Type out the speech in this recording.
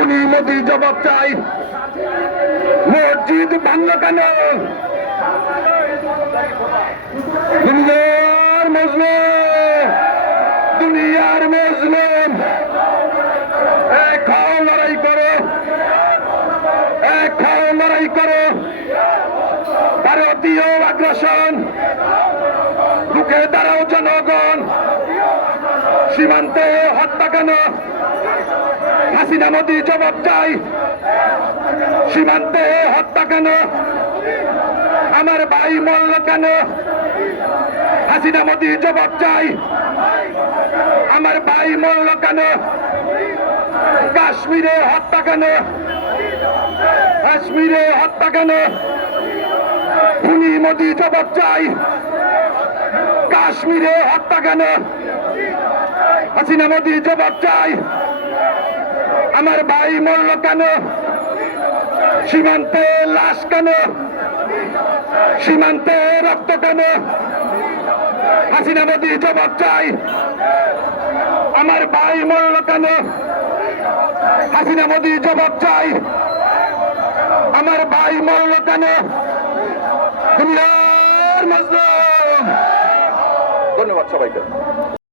উনি মোদির জবাব চাই। মসজিদ ভাঙল কেন? দুনিয়ার মজলুম দুনিয়ার মজলুম এক খাও, লড়াই করো। এক খাও, লড়াই করো। ভারতীয় আগ্রাসন। রুখে দাঁড়াও জনগণ। সীমান্তে হত্যা কেন? হাসিনা মোদি জবাব চাই। সীমান্তে হত্যা কেন? আমার ভাই মরল কেন? হাসিনা মোদি জবাব চাই। আমার ভাই মরল কেন? কাশ্মীরে হত্যা কেন? কাশ্মীরে হত্যা কেন? খুনি মোদি জবাব চাই। কাশ্মীরে হত্যা কেন? হাসিনা মোদি জবাব চাই। আমার ভাই মরল কেন? সীমান্তে লাশ কেন? সীমান্তে রক্ত কেন? হাসিনা মোদি জবাব চাই। আমার ভাই মরল কেন? হাসিনা মোদি জবাব চাই। আমার ভাই মরল কেন? ধন্যবাদ সবাইকে।